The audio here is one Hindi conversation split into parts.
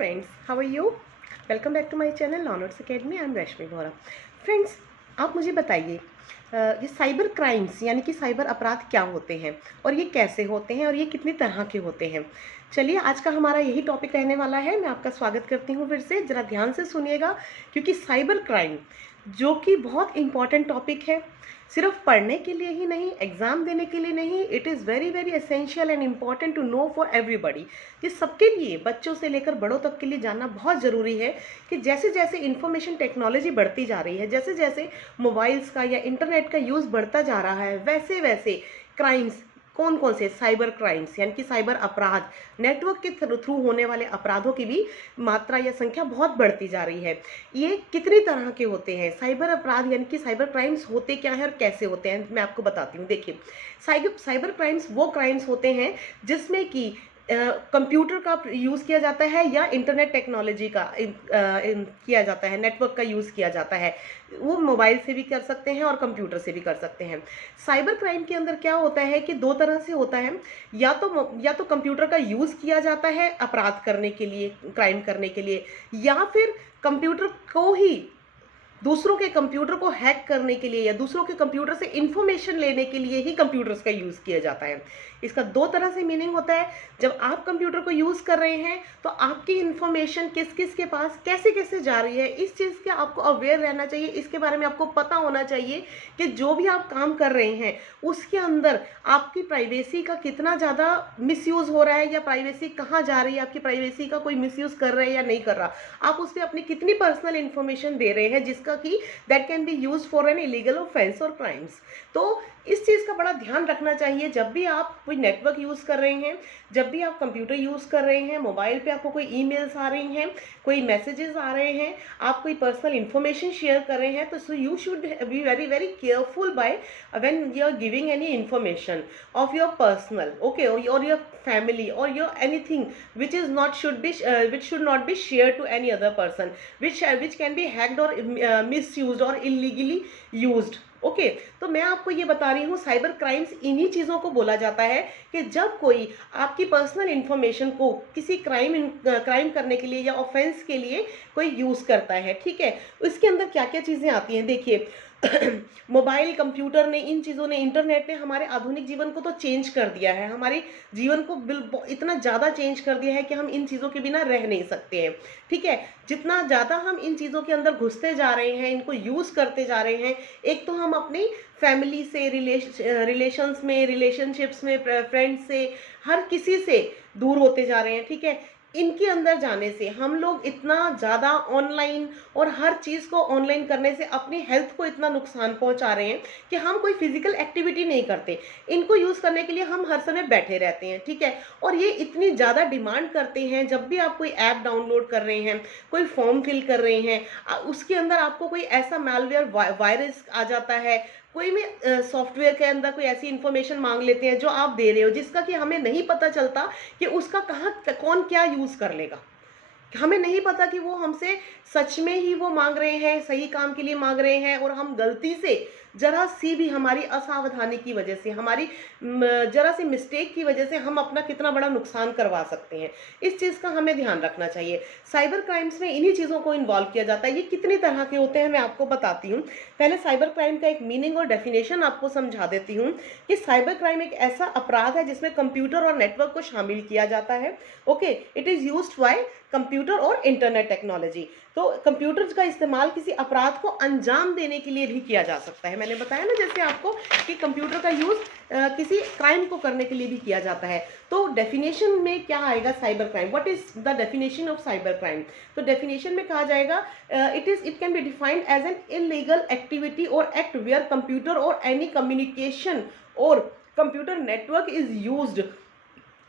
friends, how are you? Welcome back to my channel Leonards Academy. I am Rashmi Gaurav. Friends, आप मुझे बताइए ये साइबर क्राइम्स यानी कि साइबर अपराध क्या होते हैं और ये कैसे होते हैं और ये कितनी तरह के होते हैं. चलिए, आज का हमारा यही टॉपिक रहने वाला है. मैं आपका स्वागत करती हूँ फिर से. ज़रा ध्यान से सुनिएगा क्योंकि साइबर क्राइम जो कि बहुत इम्पॉर्टेंट टॉपिक है, सिर्फ पढ़ने के लिए ही नहीं, एग्ज़ाम देने के लिए नहीं, it is very very essential and important to know for everybody. ये सबके लिए, बच्चों से लेकर बड़ों तक के लिए जानना बहुत ज़रूरी है कि जैसे जैसे इंफॉर्मेशन टेक्नोलॉजी बढ़ती जा रही है, जैसे जैसे मोबाइल्स का या इंटरनेट का यूज़ बढ़ता जा रहा है, वैसे वैसे क्राइम्स, कौन कौन से साइबर क्राइम्स यानी कि साइबर अपराध, नेटवर्क के थ्रू होने वाले अपराधों की भी मात्रा या संख्या बहुत बढ़ती जा रही है. ये कितनी तरह के होते हैं साइबर अपराध यानी कि साइबर क्राइम्स होते क्या है और कैसे होते हैं, मैं आपको बताती हूँ. देखिए, साइबर क्राइम्स वो क्राइम्स होते हैं जिसमें कि कंप्यूटर का यूज़ किया जाता है या इंटरनेट टेक्नोलॉजी का किया जाता है, नेटवर्क का यूज़ किया जाता है. वो मोबाइल से भी कर सकते हैं और कंप्यूटर से भी कर सकते हैं. साइबर क्राइम के अंदर क्या होता है कि दो तरह से होता है. या तो कंप्यूटर का यूज़ किया जाता है अपराध करने के लिए, क्राइम करने के लिए, या फिर कंप्यूटर को ही दूसरों के कंप्यूटर को हैक करने के लिए या दूसरों के कंप्यूटर से इंफॉर्मेशन लेने के लिए ही कंप्यूटर्स का यूज़ किया जाता है. इसका दो तरह से मीनिंग होता है. जब आप कंप्यूटर को यूज़ कर रहे हैं तो आपकी इंफॉर्मेशन किस किस के पास कैसे कैसे जा रही है, इस चीज़ के आपको अवेयर रहना चाहिए. इसके बारे में आपको पता होना चाहिए कि जो भी आप काम कर रहे हैं उसके अंदर आपकी प्राइवेसी का कितना ज़्यादा मिसयूज़ हो रहा है या प्राइवेसी कहाँ जा रही है, आपकी प्राइवेसी का कोई मिसयूज़ कर रहा है या नहीं कर रहा, आप उस पर अपनी कितनी पर्सनल इंफॉर्मेशन दे रहे हैं जिसका कि that can be used for an illegal offence और क्राइम्स. तो इस चीज़ का बड़ा ध्यान रखना चाहिए जब भी आप कोई नेटवर्क यूज़ कर रहे हैं, जब भी आप कंप्यूटर यूज़ कर रहे हैं, मोबाइल पे आपको कोई ईमेल्स आ रही हैं, कोई मैसेजेस आ रहे हैं, आप कोई पर्सनल इंफॉर्मेशन शेयर कर रहे हैं, तो so you should be very very careful by when you are giving any information of your personal, okay, और your family or your anything which is not which should not be shared to any other person, which can be hacked or misused or illegally used. Okay, तो मैं आपको ये बता रही हूँ साइबर क्राइम्स इन्हीं चीज़ों को बोला जाता है कि जब कोई आपकी पर्सनल इंफॉर्मेशन को किसी क्राइम करने के लिए या ऑफेंस के लिए कोई यूज़ करता है. ठीक है, इसके अंदर क्या क्या चीज़ें आती हैं. देखिए, मोबाइल, कंप्यूटर ने, इन चीज़ों ने, इंटरनेट ने हमारे आधुनिक जीवन को तो चेंज कर दिया है, हमारे जीवन को इतना ज़्यादा चेंज कर दिया है कि हम इन चीज़ों के बिना रह नहीं सकते हैं. ठीक है, जितना ज़्यादा हम इन चीज़ों के अंदर घुसते जा रहे हैं, इनको यूज़ करते जा रहे हैं, एक तो हम अपनी फैमिली से, रिलेशनशिप्स में, फ्रेंड्स से, हर किसी से दूर होते जा रहे हैं. ठीक है, इनके अंदर जाने से हम लोग इतना ज़्यादा ऑनलाइन और हर चीज़ को ऑनलाइन करने से अपनी हेल्थ को इतना नुकसान पहुंचा रहे हैं कि हम कोई फिजिकल एक्टिविटी नहीं करते. इनको यूज़ करने के लिए हम हर समय बैठे रहते हैं. ठीक है, और ये इतनी ज़्यादा डिमांड करते हैं. जब भी आप कोई ऐप डाउनलोड कर रहे हैं, कोई फॉर्म फिल कर रहे हैं, उसके अंदर आपको कोई ऐसा मैलवेयर वायरस आ जाता है, कोई भी सॉफ्टवेयर के अंदर कोई ऐसी इंफॉर्मेशन मांग लेते हैं जो आप दे रहे हो, जिसका कि हमें नहीं पता चलता कि उसका कहाँ कौन क्या यूज़ कर लेगा. हमें नहीं पता कि वो हमसे सच में ही वो मांग रहे हैं, सही काम के लिए मांग रहे हैं, और हम गलती से जरा सी भी, हमारी असावधानी की वजह से, हमारी जरा सी मिस्टेक की वजह से हम अपना कितना बड़ा नुकसान करवा सकते हैं. इस चीज़ का हमें ध्यान रखना चाहिए. साइबर क्राइम्स में इन्हीं चीज़ों को इन्वॉल्व किया जाता है. ये कितनी तरह के होते हैं मैं आपको बताती हूँ. पहले साइबर क्राइम का एक मीनिंग और डेफिनेशन आपको समझा देती हूँ कि साइबर क्राइम एक ऐसा अपराध है जिसमें कंप्यूटर और नेटवर्क को शामिल किया जाता है. Okay, it is used by computer और इंटरनेट टेक्नोलॉजी. तो कंप्यूटर का इस्तेमाल किसी अपराध को अंजाम देने के लिए भी किया जा सकता है. मैंने बताया ना जैसे आपको कि कंप्यूटर का यूज़ किसी क्राइम को करने के लिए भी किया जाता है. तो डेफिनेशन में क्या आएगा cyber crime, what is the definition of cyber crime. तो डेफिनेशन में कहा जाएगा it can be defined as an illegal activity or act where computer or any communication or computer network is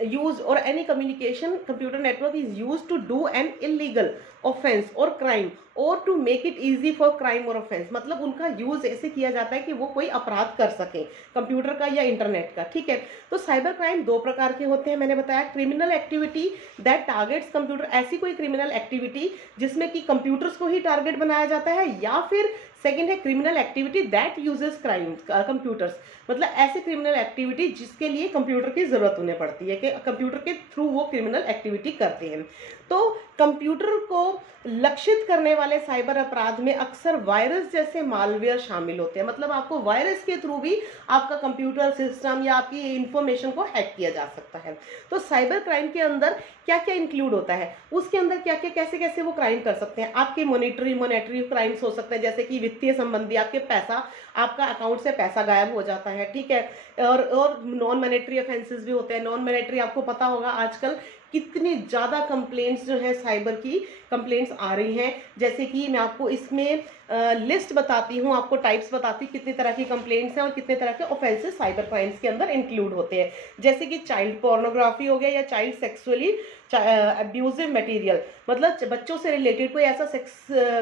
used or any communication computer network is used to do an illegal offense or crime or to make it easy for crime or offense. मतलब उनका यूज ऐसे किया जाता है कि वो कोई अपराध कर सके, कंप्यूटर का या इंटरनेट का. ठीक है, तो साइबर क्राइम दो प्रकार के होते हैं. मैंने बताया criminal activity that targets computer, ऐसी कोई क्रिमिनल एक्टिविटी जिसमें कि कंप्यूटर्स को ही टारगेट बनाया जाता है, या फिर सेकेंड है criminal activity that uses crime computers, मतलब ऐसे क्रिमिनल एक्टिविटी जिसके लिए कंप्यूटर की जरूरत उन्हें पड़ती है कि कंप्यूटर के थ्रू वो क्रिमिनल एक्टिविटी करते हैं. तो कंप्यूटर को लक्षित करने वाले साइबर अपराध में अक्सर वायरस जैसे मालवेयर शामिल होते हैं, मतलब आपको वायरस के थ्रू भी आपका कंप्यूटर सिस्टम या आपकी इंफॉर्मेशन को हैक किया जा सकता है। तो साइबर क्राइम के अंदर क्या क्या इंक्लूड होता है, उसके अंदर क्या क्या कैसे कैसे वो क्राइम कर सकते हैं। आपके मॉनेटरी क्राइम्स हो सकते हैं, जैसे कि वित्तीय संबंधी, आपके पैसा, आपका अकाउंट से पैसा गायब हो जाता है, ठीक है। और नॉन मॉनेटरी ऑफेंसेस भी होते हैं। नॉन मॉनेटरी आपको पता होगा आजकल कितनी ज़्यादा कंप्लेंट्स जो है साइबर की कंप्लेंट्स आ रही हैं। जैसे कि मैं आपको इसमें लिस्ट बताती हूँ, आपको टाइप्स बताती हूँ कितनी तरह की कंप्लेंट्स हैं और कितने तरह के ऑफेंसेस साइबर क्राइम्स के अंदर इंक्लूड होते हैं। जैसे कि चाइल्ड पोर्नोग्राफी हो गया या चाइल्ड सेक्सुअली अब्यूजिव मटेरियल, मतलब बच्चों से रिलेटेड कोई ऐसा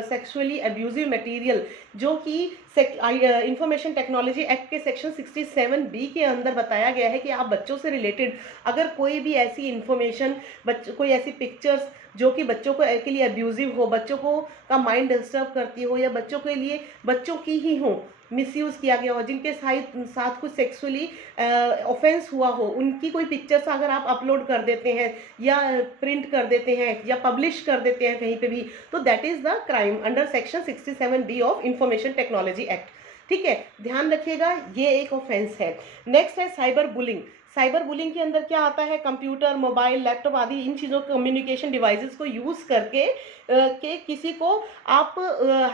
सेक्सुअली अब्यूजिव मटेरियल जो कि इंफॉर्मेशन टेक्नोलॉजी एक्ट के सेक्शन 67B के अंदर बताया गया है कि आप बच्चों से रिलेटेड अगर कोई भी ऐसी इंफॉर्मेशन, कोई ऐसी पिक्चर्स जो कि बच्चों को के लिए अब्यूजिव हो, बच्चों को का माइंड डिस्टर्ब करती हो, या बच्चों के लिए बच्चों की ही हो, मिसयूज़ किया गया हो, जिनके साथ कुछ सेक्सुअली ऑफेंस हुआ हो, उनकी कोई पिक्चर्स अगर आप अपलोड कर देते हैं या प्रिंट कर देते हैं या पब्लिश कर देते हैं कहीं पे भी, तो that is the crime under section 67B of information technology act. ठीक है, ध्यान रखिएगा, ये एक ऑफेंस है। नेक्स्ट है साइबर बुलिंग। साइबर बुलिंग के अंदर क्या आता है, कंप्यूटर, मोबाइल, लैपटॉप आदि इन चीज़ों कम्युनिकेशन डिवाइसेस को यूज़ करके के किसी को आप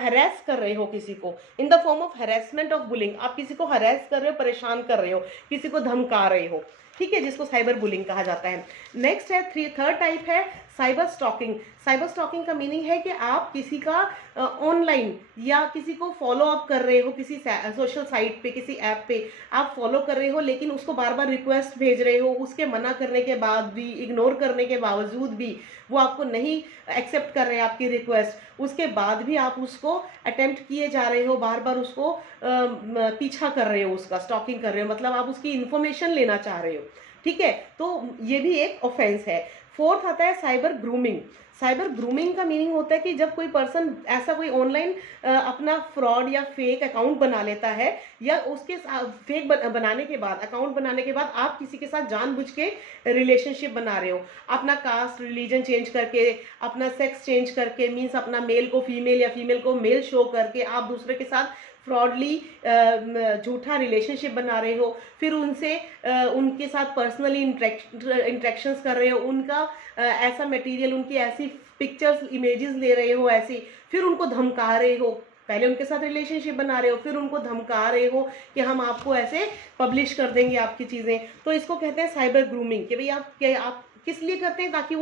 हरेस कर रहे हो, किसी को in the form of harassment of bullying, आप किसी को हरेस कर रहे हो, परेशान कर रहे हो, किसी को धमका रहे हो, ठीक है, जिसको साइबर बुलिंग कहा जाता है। नेक्स्ट है थर्ड टाइप है साइबर स्टॉकिंग। साइबर स्टॉकिंग का मीनिंग है कि आप किसी का ऑनलाइन या किसी को फॉलो अप कर रहे हो, किसी सोशल साइट पे, किसी ऐप पे आप फॉलो कर रहे हो, लेकिन उसको बार बार रिक्वेस्ट भेज रहे हो, उसके मना करने के बाद भी, इग्नोर करने के बावजूद भी वो आपको नहीं एक्सेप्ट कर रहे हैं आपकी रिक्वेस्ट, उसके बाद भी आप उसको अटेम्प्ट किए जा रहे हो, बार बार उसको पीछा कर रहे हो, उसका स्टॉकिंग कर रहे हो, मतलब आप उसकी इन्फॉर्मेशन लेना चाह रहे हो, ठीक है, तो ये भी एक ऑफेंस है। फोर्थ आता है साइबर ग्रूमिंग। साइबर ग्रूमिंग का मीनिंग होता है कि जब कोई पर्सन ऐसा कोई ऑनलाइन अपना फ्रॉड या फेक अकाउंट बना लेता है, या उसके फेक बनाने के बाद, अकाउंट बनाने के बाद आप किसी के साथ जानबूझ के रिलेशनशिप बना रहे हो, अपना कास्ट रिलीजन चेंज करके, अपना सेक्स चेंज करके, मीन्स अपना मेल को फीमेल या फीमेल को मेल शो करके आप दूसरे के साथ फ्रॉडली झूठा रिलेशनशिप बना रहे हो, फिर उनसे उनके साथ पर्सनली इंट्रैक्शंस कर रहे हो, उनका ऐसा मटेरियल, उनकी ऐसी पिक्चर्स, इमेजेस ले रहे हो ऐसी, फिर उनको धमका रहे हो, पहले उनके साथ रिलेशनशिप बना रहे हो, फिर उनको धमका रहे हो कि हम आपको ऐसे पब्लिश कर देंगे आपकी चीज़ें, तो इसको कहते हैं साइबर ग्रूमिंग। कि भाई आप किस लिए करते हैं, ताकि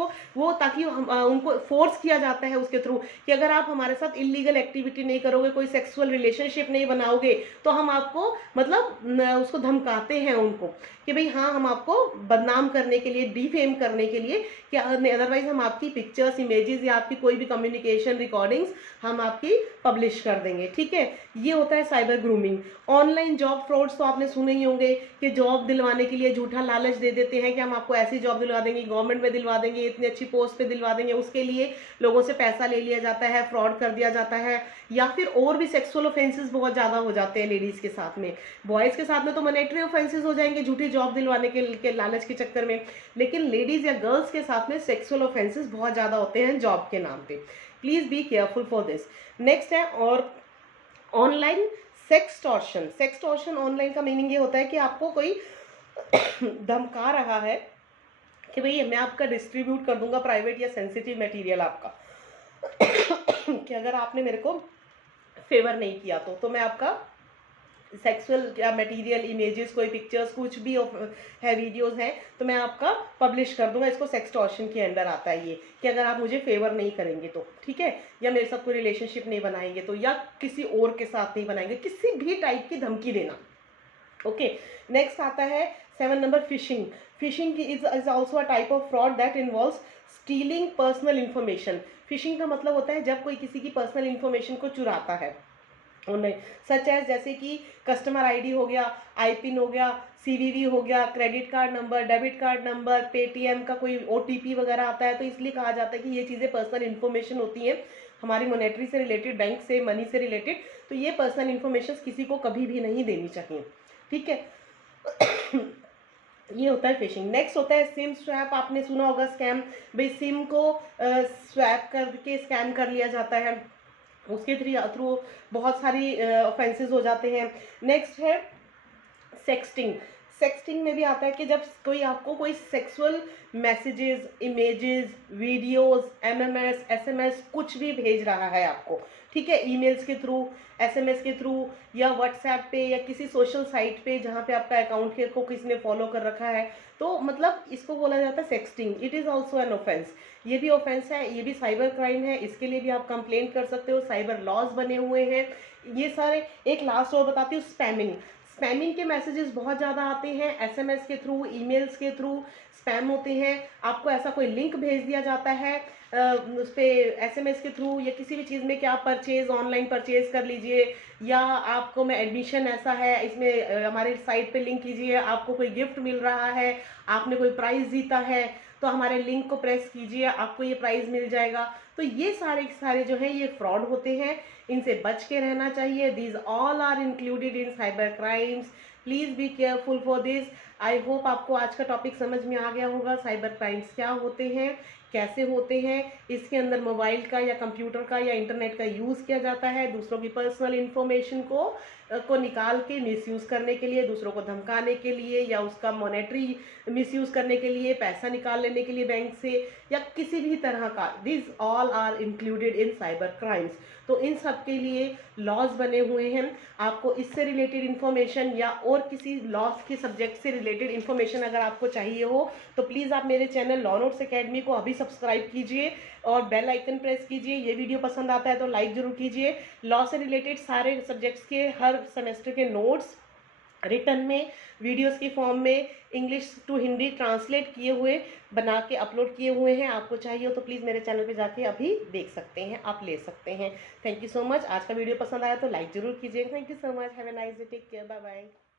उनको फोर्स किया जाता है उसके थ्रू कि अगर आप हमारे साथ इलीगल एक्टिविटी नहीं करोगे, कोई सेक्सुअल रिलेशनशिप नहीं बनाओगे, तो हम आपको, मतलब उसको धमकाते हैं उनको कि भाई हाँ, हम आपको बदनाम करने के लिए, डिफेम करने के लिए, कि अदरवाइज हम आपकी पिक्चर्स, इमेजेस या आपकी कोई भी कम्युनिकेशन रिकॉर्डिंग्स हम आपकी पब्लिश कर देंगे, ठीक है। ये होता है cyber grooming. Online job frauds तो आपने सुने ही होंगे कि जॉब दिलवाने के लिए झूठा लालच दे देते हैं कि हम आपको ऐसी जॉब दिलवा देंगे, गवर्नमेंट में दिलवा देंगे, इतनी अच्छी पोस्ट पे दिलवा देंगे, उसके लिए लोगों से पैसा ले लिया जाता है, फ्रॉड कर दिया जाता है। या फिर और भी सेक्सुअल ऑफेंसेस बहुत ज़्यादा हो जाते हैं लेडीज़ के साथ में, बॉयज़ के साथ में तो मॉनेटरी ऑफेंसेस हो जाएंगे झूठी जॉब दिलवाने के लालच के चक्कर में, लेकिन लेडीज़ या गर्ल्स के साथ में सेक्सुअल ऑफेंसेस बहुत ज़्यादा होते हैं जॉब के नाम पे। Please be careful for this. Next है और ऑनलाइन सेक्सटॉर्शन। सेक्सटॉर्शन ऑनलाइन का मीनिंग ये होता है कि आपको कोई धमका रहा है कि भाई मैं आपका डिस्ट्रीब्यूट कर दूंगा प्राइवेट या सेंसिटिव मटेरियल आपका कि अगर आपने मेरे को फेवर नहीं किया तो मैं आपका सेक्सुअल या मटेरियल, इमेजेस, कोई पिक्चर्स, कुछ भी है, वीडियोस हैं, तो मैं आपका पब्लिश कर दूंगा। इसको सेक्सटॉर्शन के अंडर आता है ये, कि अगर आप मुझे फेवर नहीं करेंगे तो, ठीक है, या मेरे साथ कोई रिलेशनशिप नहीं बनाएंगे तो, या किसी और के साथ नहीं बनाएंगे, किसी भी टाइप की धमकी देना। ओके, नेक्स्ट आता है 7 number fishing. Fishing is also a type of fraud that involves stealing personal information. Fishing का मतलब होता है जब कोई किसी की पर्सनल इन्फॉर्मेशन को चुराता है ऑनलाइन, सच है जैसे कि कस्टमर आईडी हो गया, आईपिन हो गया, सीवीवी हो गया, credit card number, debit card number, Paytm का कोई ओटीपी वगैरह आता है, तो इसलिए कहा जाता है कि ये चीज़ें पर्सनल इन्फॉर्मेशन होती हैं हमारी मॉनेटरी से रिलेटेड, बैंक से, मनी से रिलेटेड, तो ये पर्सनल इन्फॉर्मेशन किसी को कभी भी नहीं देनी चाहिए, ठीक है। ये होता है फिशिंग। नेक्स्ट होता है सिम स्वैप। आपने सुना होगा स्कैम, भाई सिम को स्वैप करके स्कैम कर लिया जाता है, उसके थ्रू बहुत सारी ऑफेंसेस हो जाते हैं। नेक्स्ट है सेक्सटिंग। सेक्सटिंग में भी आता है कि जब कोई आपको कोई sexual messages, images, videos, MMS, SMS कुछ भी भेज रहा है आपको, ठीक है, ईमेल्स के थ्रू, एसएमएस के थ्रू, या व्हाट्सएप पे, या किसी सोशल साइट पे जहाँ पे आपका अकाउंट के को किसी ने फॉलो कर रखा है, तो मतलब इसको बोला जाता है sexting. It is also an offence. ये भी ऑफेंस है, ये भी साइबर क्राइम है, इसके लिए भी आप कंप्लेंट कर सकते हो। साइबर लॉज बने हुए हैं ये सारे। एक लास्ट और बताती हूँ, स्पैमिंग। स्पैमिंग के मैसेजेस बहुत ज़्यादा आते हैं, एसएमएस के थ्रू, ईमेल्स के थ्रू स्पैम होते हैं। आपको ऐसा कोई लिंक भेज दिया जाता है उस पर एसएमएस के थ्रू, या किसी भी चीज़ में कि आप परचेज, ऑनलाइन परचेज कर लीजिए, या आपको मैं एडमिशन ऐसा है इसमें हमारे साइट पे लिंक कीजिए, आपको कोई गिफ्ट मिल रहा है, आपने कोई प्राइज़ जीता है तो हमारे लिंक को प्रेस कीजिए, आपको ये प्राइज़ मिल जाएगा। तो ये सारे जो हैं ये फ्रॉड होते हैं, इनसे बच के रहना चाहिए। These all are included in cyber crimes, please be careful for this. I hope आपको आज का टॉपिक समझ में आ गया होगा। साइबर क्राइम्स क्या होते हैं, कैसे होते हैं, इसके अंदर मोबाइल का या कंप्यूटर का या इंटरनेट का यूज़ किया जाता है दूसरों की पर्सनल इन्फॉर्मेशन को निकाल के मिसयूज़ करने के लिए, दूसरों को धमकाने के लिए, या उसका मॉनेटरी मिसयूज़ करने के लिए, पैसा निकाल लेने के लिए बैंक से, या किसी भी तरह का। This all are included in cyber crimes. तो इन सब के लिए लॉज बने हुए हैं। आपको इससे रिलेटेड इन्फॉर्मेशन या और किसी लॉज के सब्जेक्ट से रिलेटेड इन्फॉर्मेशन अगर आपको चाहिए हो तो प्लीज़ आप मेरे चैनल लॉ नोट्स एकेडमी को अभी सब्सक्राइब कीजिए और बेल आइकन प्रेस कीजिए। ये वीडियो पसंद आता है तो लाइक ज़रूर कीजिए। लॉ से रिलेटेड सारे सब्जेक्ट्स के हर सेमेस्टर के नोट्स रिटर्न में, वीडियोस की फॉर्म में, इंग्लिश टू हिंदी ट्रांसलेट किए हुए बना के अपलोड किए हुए हैं। आपको चाहिए हो तो प्लीज़ मेरे चैनल पे जाके अभी देख सकते हैं, आप ले सकते हैं। Thank you so much. आज का वीडियो पसंद आया तो लाइक ज़रूर कीजिएगा। Thank you so much. Have a nice day. Take care. Bye bye.